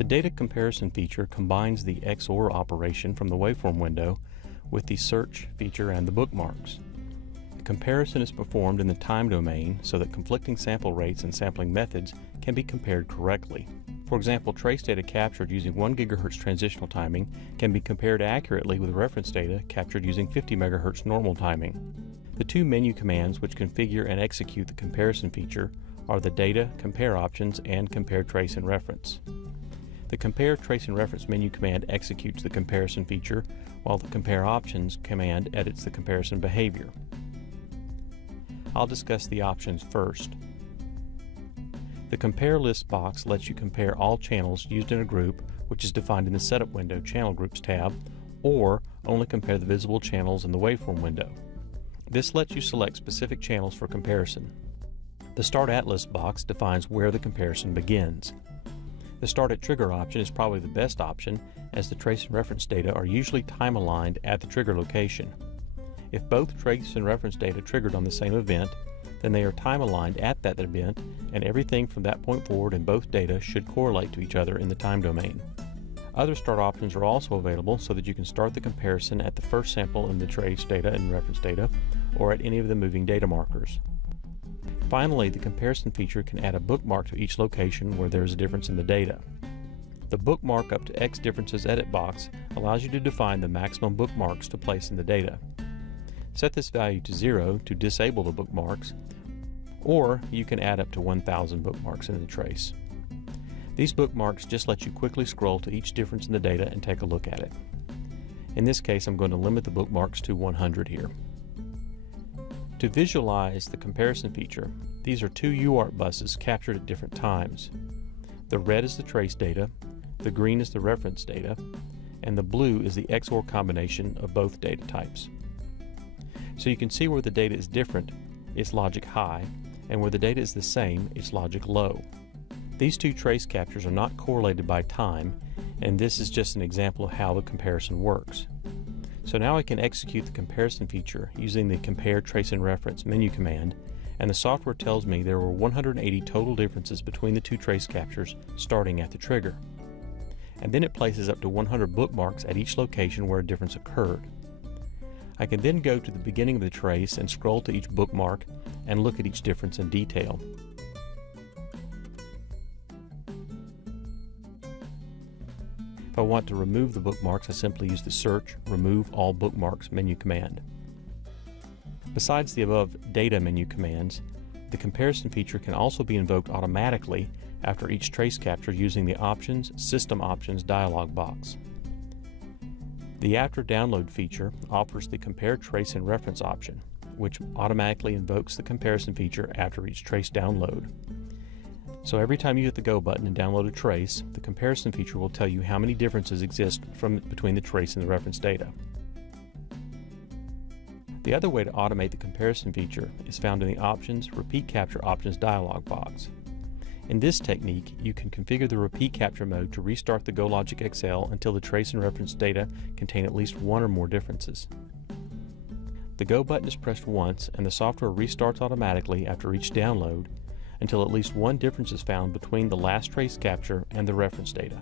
The data comparison feature combines the XOR operation from the waveform window with the search feature and the bookmarks. The comparison is performed in the time domain so that conflicting sample rates and sampling methods can be compared correctly. For example, trace data captured using 1 GHz transitional timing can be compared accurately with reference data captured using 50 MHz normal timing. The two menu commands which configure and execute the comparison feature are the Data Compare options and Compare Trace and Reference. The Compare Trace and Reference menu command executes the comparison feature, while the Compare Options command edits the comparison behavior. I'll discuss the options first. The Compare List box lets you compare all channels used in a group, which is defined in the Setup window Channel Groups tab, or only compare the visible channels in the Waveform window. This lets you select specific channels for comparison. The Start At List box defines where the comparison begins. The Start at Trigger option is probably the best option, as the trace and reference data are usually time aligned at the trigger location. If both trace and reference data triggered on the same event, then they are time aligned at that event, and everything from that point forward in both data should correlate to each other in the time domain. Other start options are also available so that you can start the comparison at the first sample in the trace data and reference data, or at any of the moving data markers. Finally, the comparison feature can add a bookmark to each location where there is a difference in the data. The Bookmark up to X differences edit box allows you to define the maximum bookmarks to place in the data. Set this value to 0 to disable the bookmarks, or you can add up to 1,000 bookmarks in the trace. These bookmarks just let you quickly scroll to each difference in the data and take a look at it. In this case, I'm going to limit the bookmarks to 100 here. To visualize the comparison feature, these are two UART buses captured at different times. The red is the trace data, the green is the reference data, and the blue is the XOR combination of both data types. So you can see where the data is different, it's logic high, and where the data is the same, it's logic low. These two trace captures are not correlated by time, and this is just an example of how the comparison works. So now I can execute the comparison feature using the Compare Trace and Reference menu command, and the software tells me there were 180 total differences between the two trace captures starting at the trigger. And then it places up to 100 bookmarks at each location where a difference occurred. I can then go to the beginning of the trace and scroll to each bookmark and look at each difference in detail. If I want to remove the bookmarks, I simply use the Search Remove All Bookmarks menu command. Besides the above data menu commands, the comparison feature can also be invoked automatically after each trace capture using the Options System Options dialog box. The After Download feature offers the Compare Trace and Reference option, which automatically invokes the comparison feature after each trace download. So every time you hit the Go button and download a trace, the comparison feature will tell you how many differences exist between the trace and the reference data. The other way to automate the comparison feature is found in the Options Repeat Capture Options dialog box. In this technique, you can configure the repeat capture mode to restart the GoLogicXL until the trace and reference data contain at least one or more differences. The Go button is pressed once and the software restarts automatically after each download until at least one difference is found between the last trace capture and the reference data.